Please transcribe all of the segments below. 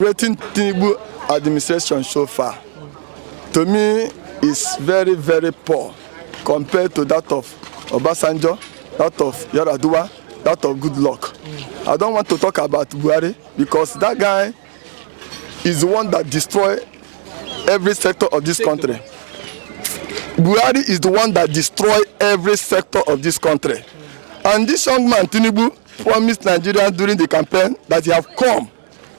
Rating Tinubu administration so far, to me, is very, very poor compared to that of Obasanjo, that of Yar'Adua, that of Goodluck. I don't want to talk about Buhari because that guy is the one that destroyed every sector of this country. Buhari is the one that destroyed every sector of this country. And this young man, Tinubu, promised Nigerians during the campaign that he have come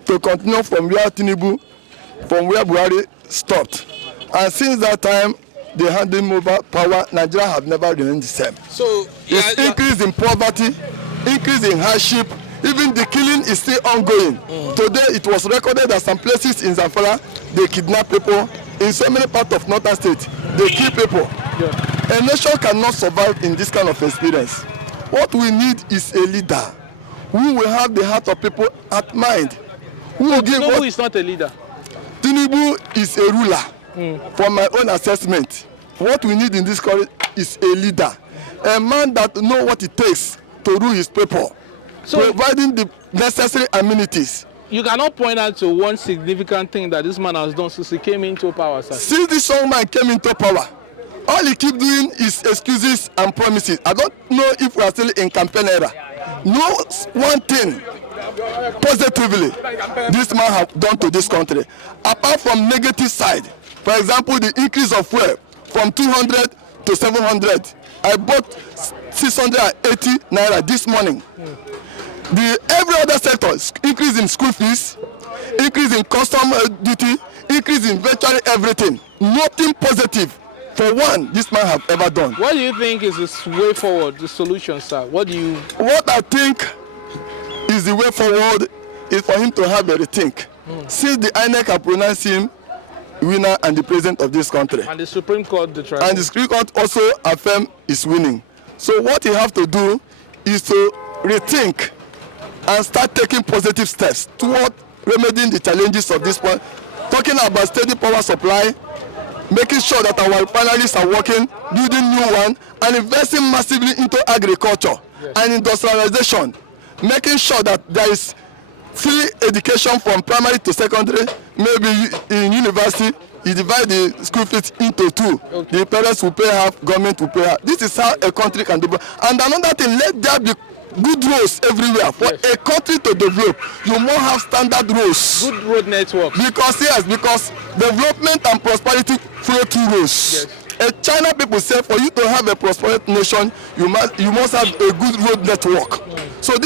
to continue from where Buhari stopped. And since that time, they handed him over power. Nigeria have never remained the same. So it's increase in poverty, increase in hardship, even the killing is still ongoing. Today it was recorded that some places in Zamfara, they kidnap people. In so many parts of northern state, they kill people. Yeah. A nation cannot survive in this kind of experience. What we need is a leader who will have the heart of people at mind. Tinubu is not a leader. Tinubu is a ruler. From my own assessment, what we need in this country is a leader, a man that knows what it takes to rule his people, so providing the necessary amenities. You cannot point out to one significant thing that this man has done since he came into power, sir. Since this young man came into power, all he keep doing is excuses and promises. I don't know if we are still in campaign era. No one thing positively this man have done to this country, apart from negative side. For example, the increase of fuel from 200 to 700. I bought 680 naira this morning. Every other sector, increase in school fees, increase in custom duty, increase in virtually everything. Nothing positive for one this man have ever done. What do you think is the way forward, the solution, sir? What I think is the way forward is for him to have a rethink. Since the INEC have pronounced him winner and the president of this country. And the Supreme Court, and the Supreme Court also affirm is winning. So what he have to do is to rethink and start taking positive steps toward remedying the challenges of this point. Talking about steady power supply, making sure that our refineries are working, building new one, and investing massively into agriculture and industrialization. Making sure that there is free education from primary to secondary. Maybe in university, you divide the school fees into two. Okay. The parents will pay half, government will pay half. This is how a country can develop. And another thing, let there be good roads everywhere. For a country to develop, you must have standard roads. Good road network. Because development and prosperity flow through roads. China people say for you to have a prosperous nation, you must have a good road network. So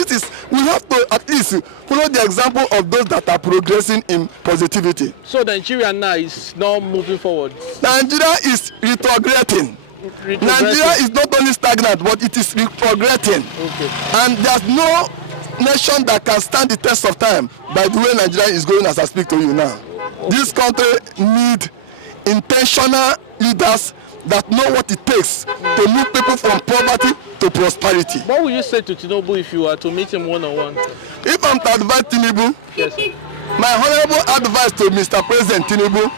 we have to at least follow the example of those that are progressing in positivity. So Nigeria now is not moving forward. Nigeria is retrograding. Nigeria is not only stagnant, but it is retrograding. Okay. And there's no nation that can stand the test of time by the way Nigeria is going as I speak to you now. Okay. This country needs intentional leaders that know what it takes to move people from poverty to prosperity. What would you say to Tinubu if you were to meet him one-on-one? If I'm to advise Tinubu, my honorable advice to Mr. President Tinubu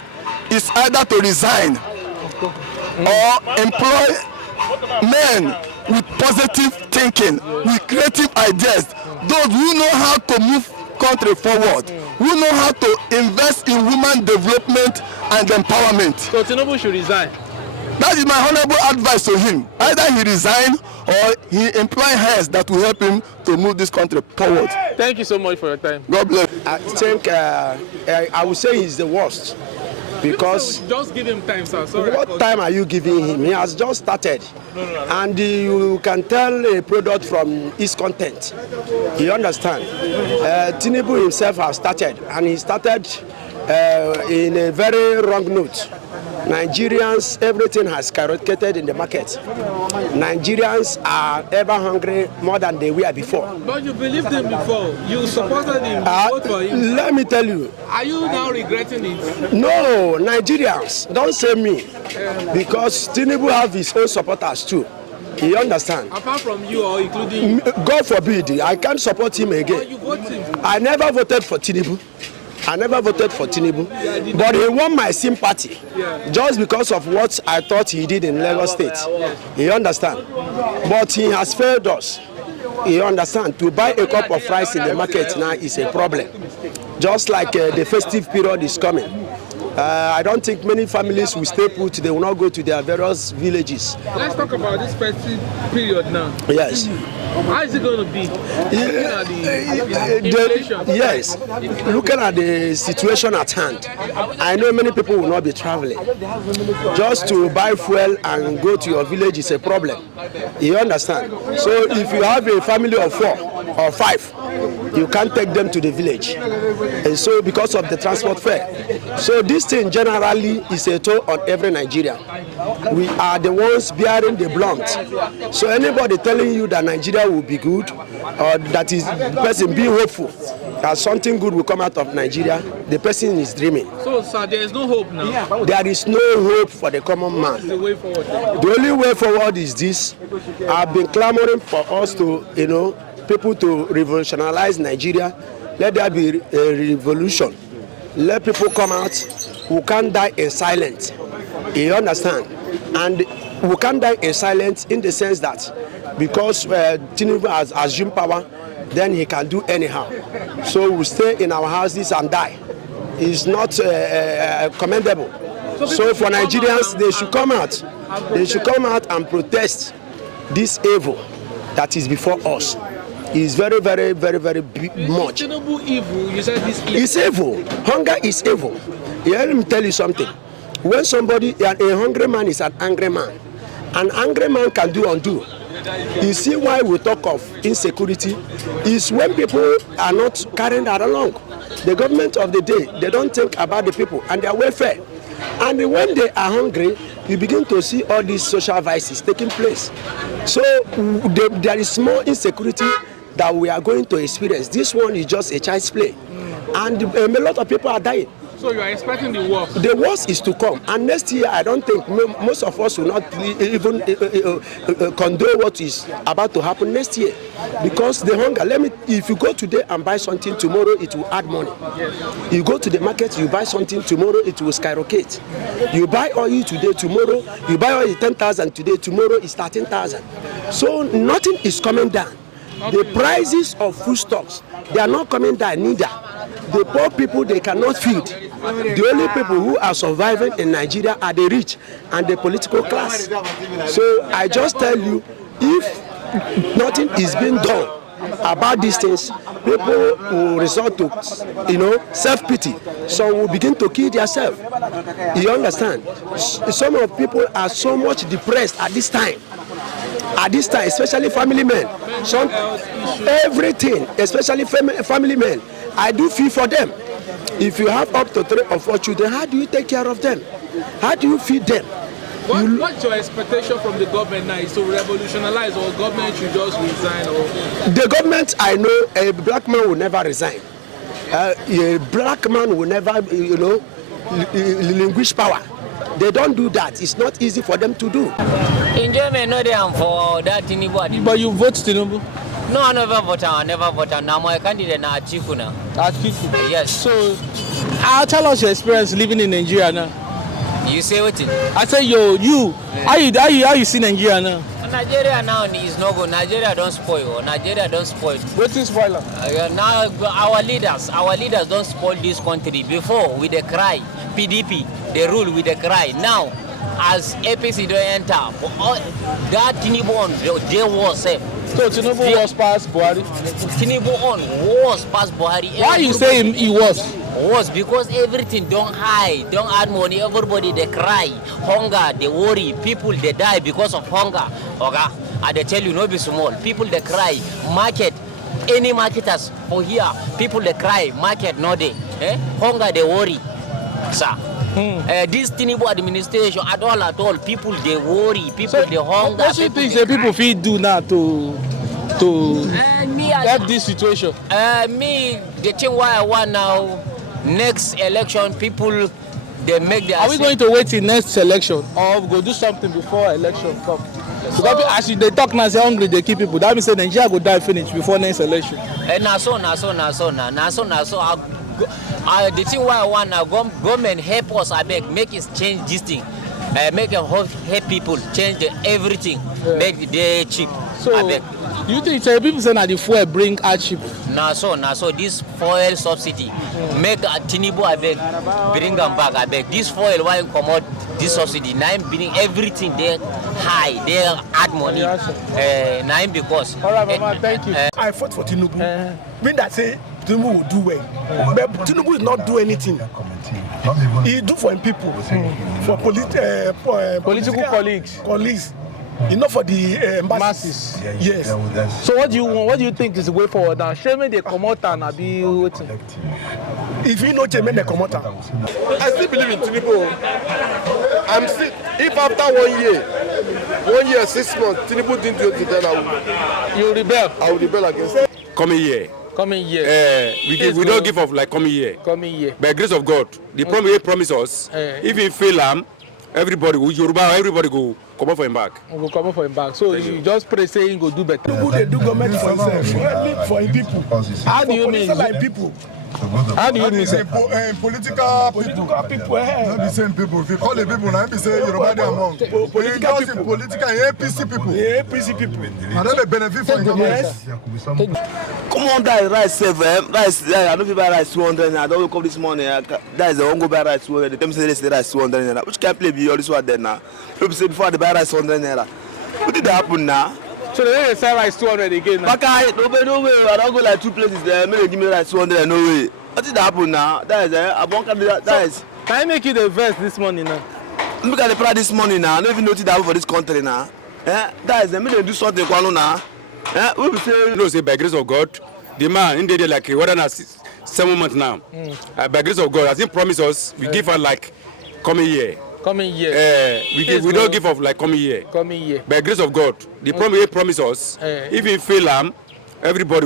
is either to resign or employ men with positive thinking, with creative ideas, those who know how to move country forward, who know how to invest in women development and empowerment. So Tinubu should resign? That is my honorable advice to him. Either he resign or he employ hands that will help him to move this country forward. Thank you so much for your time. God bless. I think I would say he's the worst. Because just give him time, sir. Sorry. What time are you giving him? He has just started. No. And you can tell a product from his content. You understand? Tinubu himself has started, and he started in a very wrong note. Nigerians, everything has skyrocketed in the market. Nigerians are ever hungry more than they were before. But you believed him before. You supported him. You voted for him. Let me tell you. Are you now regretting it? No, Nigerians, don't say me. Because Tinubu have his own supporters too. You understand? Apart from you or including... God forbid, I can't support him again. But you voted. I never voted for Tinubu. But he won my sympathy just because of what I thought he did in Lagos State. You understand? But he has failed us. You understand? To buy a cup of rice in the market now is a problem. just like the festive period is coming. I don't think many families will stay put. They will not go to their various villages. Let's talk about this festive period now. Yes. How is it going to be? Yes. Looking at the situation at hand, I know many people will not be traveling. Just to buy fuel and go to your village is a problem. You understand? So if you have a family of 4 or 5, you can't take them to the village. And so because of the transport fare. So this thing generally is a toll on every Nigerian. We are the ones bearing the blunt. So anybody telling you that Nigeria will be good, or that is the person being hopeful that something good will come out of Nigeria, the person is dreaming. So, sir, there is no hope now? There is no hope for the common man. The way forward. The only way forward is this. I've been clamoring for us to, people to revolutionize Nigeria. Let there be a revolution. Let people come out who can't die in silence. You understand? And we can't die in silence in the sense that because Tinubu has assumed power, then he can do anyhow. So we stay in our houses and die. It's not commendable. So for Nigerians, they should come out. They should come out and protest this evil that is before us. It's very, very, very, very much. Tinubu evil? You said this evil. It's evil. Hunger is evil. Let me tell you something. When somebody, a hungry man is an angry man. An angry man can do undo. You see why we talk of insecurity is when people are not carrying that along. The government of the day, they don't think about the people and their welfare. And when they are hungry, you begin to see all these social vices taking place. So there is more insecurity that we are going to experience. This one is just a child's play. And a lot of people are dying. So you are expecting the worst? The worst is to come. And next year, I don't think most of us will not even condone what is about to happen next year. Because the hunger, if you go today and buy something, tomorrow it will add money. Yes. You go to the market, you buy something, tomorrow it will skyrocket. You buy oil today, tomorrow, you buy oil 10,000 today, tomorrow is 13,000. So nothing is coming down. Okay. The prices of foodstuffs, they are not coming down neither. The poor people, they cannot feed. The only people who are surviving in Nigeria are the rich and the political class. So I just tell you, if nothing is being done about these things, people will resort to, self-pity. Some will begin to kill themselves. You understand? Some of people are so much depressed at this time. At this time, especially family men. Everything, especially family men. I do feel for them. If you have up to 3 or 4 children, how do you take care of them? How do you feed them? What's your expectation from the government now? Is to revolutionize, or government should just resign? Or the government, I know, a black man will never resign. A black man will never, relinquish power. They don't do that. It's not easy for them to do. Enjoyment no dey for that Tinubu. But you vote Tinubu? No, I never vote. Now my candidate na Atiku now. Atiku? Yes. So, tell us your experience living in Nigeria now. You say what? I say you. How you see Nigeria now? Nigeria now is no good. Nigeria don't spoil. What is spoiler? Now our leaders don't spoil this country. Before with the cry, PDP, they rule with the cry. Now, as APC don't enter, that Tinubu on they was safe. So Tinubu was past Buhari? Tinubu on was past Buhari. Why you say he was? Was because everything don't add money. Everybody they cry, hunger, they worry. People they die because of hunger. Okay, and they tell you no be small. People they cry. Market, any marketers for here. People they cry. Market no day. Hunger they worry, sir. This Tinubu administration at all, people they worry, people they hunger. What do you think people feel do now to help this situation? The thing why I want now, next election, people they make their. Are we going to wait till next election, or go do something before election come? Because as they talk now, say hungry, they keep people. That means that Nigeria go die finish before next election. Na so. The thing why I want now, government help us, I beg, make us change this thing. Make them help people change everything, make the cheap. So, I beg. You think people say that the fuel bring hardship? Now so this fuel subsidy make Tinubu abeg bring them back abeg. This fuel why come out this subsidy now bring everything there high, they add money. Now because. All right, Mama, thank you. I fought for Tinubu. Mean that say Tinubu will do well, but Tinubu will not do anything. He do for him people, for Political colleagues. Enough for the Masses. Yes. So what do you want? What do you think is the way forward now? Show me they come out and be waiting. If you know Chairman, they come out. I still believe in Tinubu. I'm still, if after 1 year, 6 months, Tinubu didn't do it, then You rebel. I will rebel against it. Coming year. We don't give up like coming year. By the grace of God, the promise he promised us, if he fail everybody go come up for him back. We'll come up for him back. So you just pray saying go do better. Tinubu they do government for himself, for him people. How do you mean? Like people. How do you mean? Political people. Not the same people. If you call the people, now be say Yoruba they among. Political people. Political APC people. APC people. And then they benefit from government. Come on, that rice, rice. I don't buy rice 200. I don't wake up this morning. That is the one go buy rice 200. The time say they say rice 200. Which can play be all this one there now? People say before they buy rice 100 naira. What did that happen now? So they sell rice 200 again now? No way. I don't go like 2 places there. Maybe give me rice 200. No way. What did that happen now? That is a bunker. That is. Can I make you the verse this morning now? Look at the price this morning now. I don't even know what that happen for this country now. That is. They do something now. We will say. No, say by grace of God, the man in there like what than 7 months now. By grace of God, as he promised us, we give her like coming year. We don't give up like coming year. By grace of God, the promise he promised us, if he fail everybody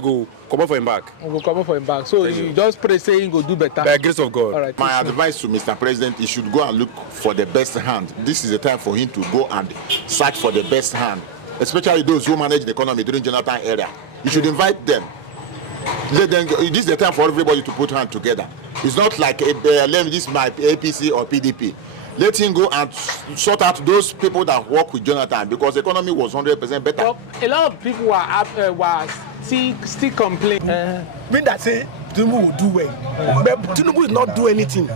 go come up for him back. We'll come up for him back. So you just pray saying go do better. By grace of God. All right. My advice to Mr. President, he should go and look for the best hand. This is the time for him to go and search for the best hand, especially those who manage the economy during Jonathan era. You should invite them. Let them. This is the time for everybody to put hands together. It's not like this is my APC or PDP. Let him go and sort out those people that work with Jonathan because the economy was 100% better. Well, a lot of people were still complaining. Mean that say Tinubu will do well, but Tinubu will not do anything.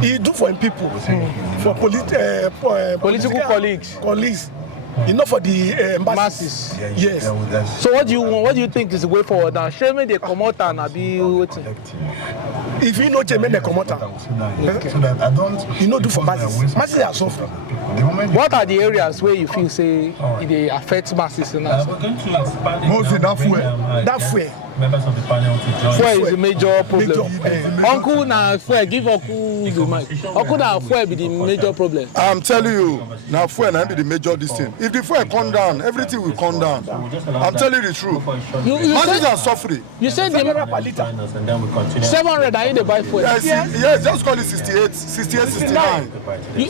He do for him people, for political colleagues. Enough for the masses. Yes. So what do you want? What do you think is the way forward now? Show me they come out and be waiting. If you know Chairman, they come out. You know do for masses. Masses are suffering. What are the areas where you feel say they affect masses enough? Mostly that fuel. That fuel. Fuel is a major problem. Uncle now fuel, give Uncle the mic. Uncle now fuel be the major problem. I'm telling you, now fuel now be the major this thing. If the fuel come down, everything will come down. I'm telling you the truth. Masses are suffering. You said the 700 are you they buy fuel? Yes, just call it 68, 69.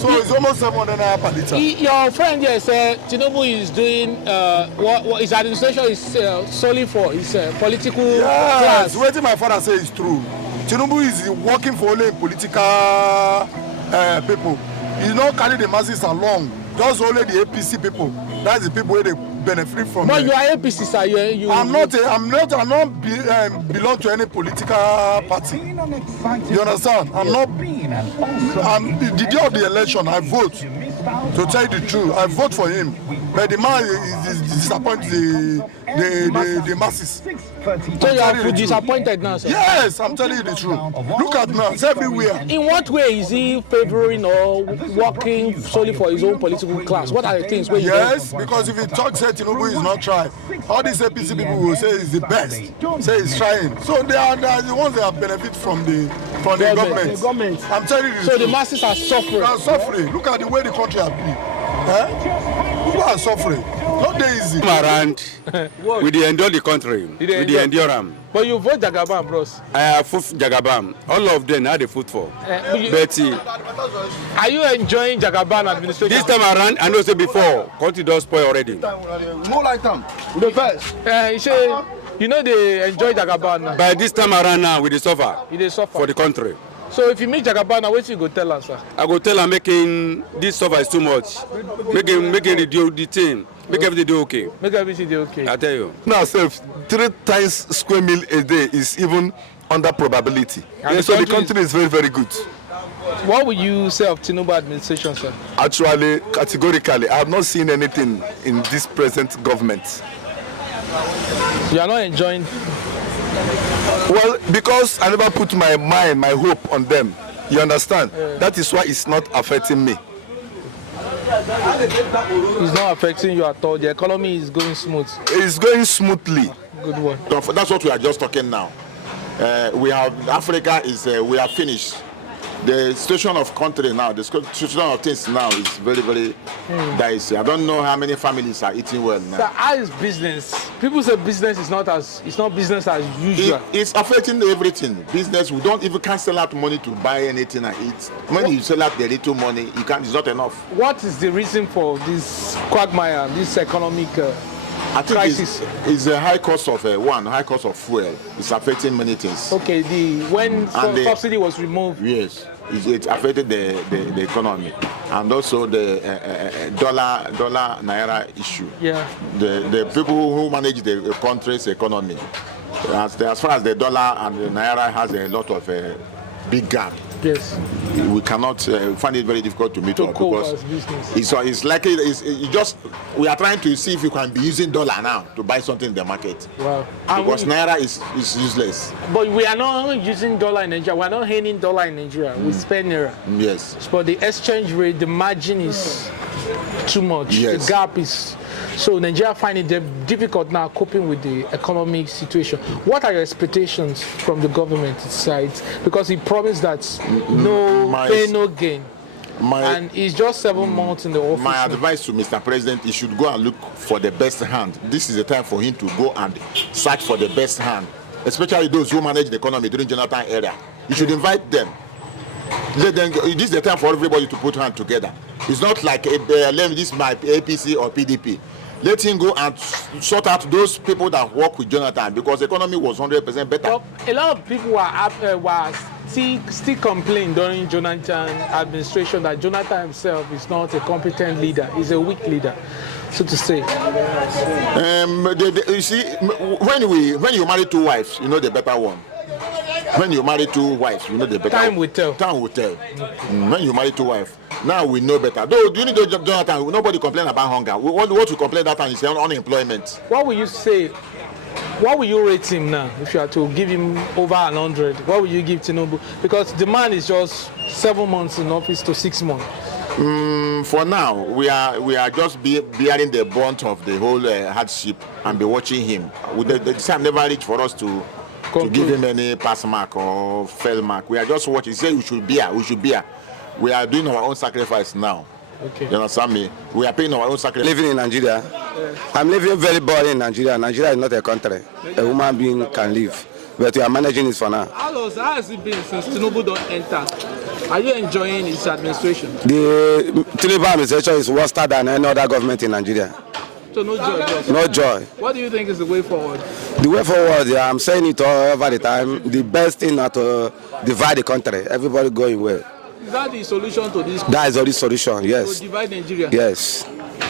So it's almost 700 naira per liter. Your friend here said Tinubu is doing what his administration is solely for his political class. What my father say is true. Tinubu is working for only political people. He don't carry the masses along. Just only the APC people. That's the people where they benefit from. But you are APC, sir. You. I'm not belong to any political party. You understand? I'm not. The day of the election, I vote. To tell you the truth, I vote for him. But the man is disappointing the masses. So you are disappointed now, sir? Yes, I'm telling you the truth. Look at now, it's everywhere. In what way is he favoring or working solely for his own political class? What are the things where you Yes, because if he talks that Tinubu is not trying, all these APC people will say he's the best, say he's trying. So they are the ones that benefit from the government. I'm telling you the truth. So the masses are suffering. They are suffering. Look at the way the country has been. People are suffering. Not easy. Around, we endure the country. We endure them. But you vote Jagaban, bros. I have vote Jagaban. All of them had a foot for. Betty. Are you enjoying Jagaban administration? This time around, I know say before, country does spoil already. More like them. The best. You know they enjoy Jagaban now. By this time around now, we suffer They suffer for the country. So if you meet Jagabana, what you go tell us, sir? I go tell am making this suffer is too much. Making reduce the thing. Make everything do okay. Make everything do okay. I tell you. Now, self 3 times square meal a day is even under probability. And So the country is very, very good. What would you say of Tinubu administration, sir? Actually, categorically, I have not seen anything in this present government. You are not enjoying. Well, because I never put my mind, my hope on them. You understand? That is why it's not affecting me. It's not affecting you at all. The economy is going smooth. It's going smoothly. Good one. That's what we are just talking now. We have Africa is we are finished. The situation of country now, the situation of things now is very, very dicey. I don't know how many families are eating well now. So how is business? People say business is not business as usual. It's affecting everything. Business, we don't even can't sell out money to buy anything and eat. When you sell out the little money, you can't. It's not enough. What is the reason for this quagmire, this economic I think crisis? it's a high cost of high cost of fuel. It's affecting many things. Okay, when subsidy was removed. Yes, it affected the economy, and also the dollar naira issue. Yeah. The people who manage the country's economy, as far as the dollar and the naira has a lot of big gap. Yes. We cannot find it very difficult to meet up because it's likely we are trying to see if you can be using dollar now to buy something in the market. Wow. Because naira is useless. But we are not using dollar in Nigeria. We are not earning dollar in Nigeria. We spend naira. Yes. But the exchange rate, the margin is too much. Yes. The gap is. So Nigeria finding it difficult now coping with the economic situation. What are your expectations from the government side? Because he promised that no pain, no gain. And it's just 7 months in the office. My advice to Mr. President, he should go and look for the best hand. This is the time for him to go and search for the best hand, especially those who manage the economy during Jonathan era. You should invite them. Let them. This is the time for everybody to put hands together. It's not like this is my APC or PDP. Let him go and sort out those people that work with Jonathan, because the economy was 100% better. Well, a lot of people were still complaining during Jonathan administration that Jonathan himself is not a competent leader. He's a weak leader, so to say. You see, when you marry 2 wives, you know the better one. When you marry 2 wives, you know the better. Time will tell. Time will tell. When you marry 2 wives, now we know better. Though you need to Jonathan, nobody complain about hunger. What we complain that time is unemployment. What will you say? What will you rate him now? If you are to give him over 100, what will you give Tinubu? Because the man is just 7 months in office to 6 months. For now, we are just bearing the brunt of the whole hardship and be watching him. The time never reached for us to give him any pass mark or fail mark. We are just watching. He said we should bear. We are doing our own sacrifice now. Okay. You understand me? We are paying our own sacrifice. Living in Nigeria. I'm living very boring in Nigeria. Nigeria is not a country. A human being can live. But we are managing it for now. How has it been since Tinubu don't enter? Are you enjoying his administration? The Tinubu administration is worse than any other government in Nigeria. So no joy. No joy. What do you think is the way forward? The way forward, I'm saying it all over the time. The best thing is to divide the country. Everybody going well. Is that the solution to this? That is the only solution. Yes. To divide Nigeria. Yes.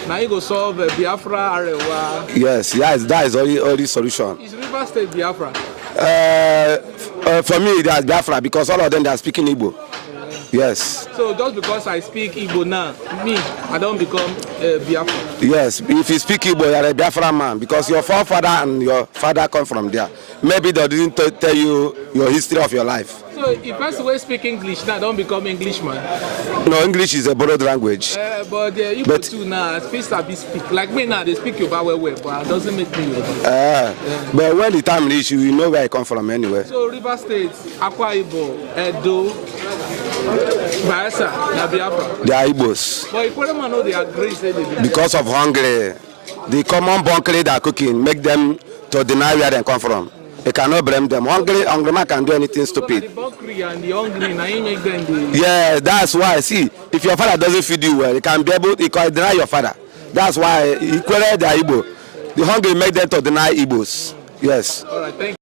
Now you go solve Biafra Arewa. Yes. That is the only solution. Is River State Biafra? For me, that's Biafra because all of them they are speaking Igbo. Yes. So just because I speak Igbo now, I don't become Biafra. Yes. If you speak Igbo, you are a Biafra man because your forefather and your father come from there. Maybe they didn't tell you your history of your life. So if person will speak English now, don't become Englishman. No, English is a borrowed language. But Igbo too now, speak. Like me now, they speak Yoruba well, but it doesn't make me Yoruba. But when the time reach, you know where I come from anyway. So River State, Akwa Ibom, Edo, Bayelsa, Biafra. They are Igbos. But if man know they are great, because of hunger, the common bunkering they are cooking make them to deny where they come from. They cannot blame them. Hungry man can do anything stupid. The bunkering and the hungry, yeah, that's why. See, if your father doesn't feed you well, he can deny your father. That's why he queried the Igbo. The hungry make them to deny Igbos. Yes. All right, thank you.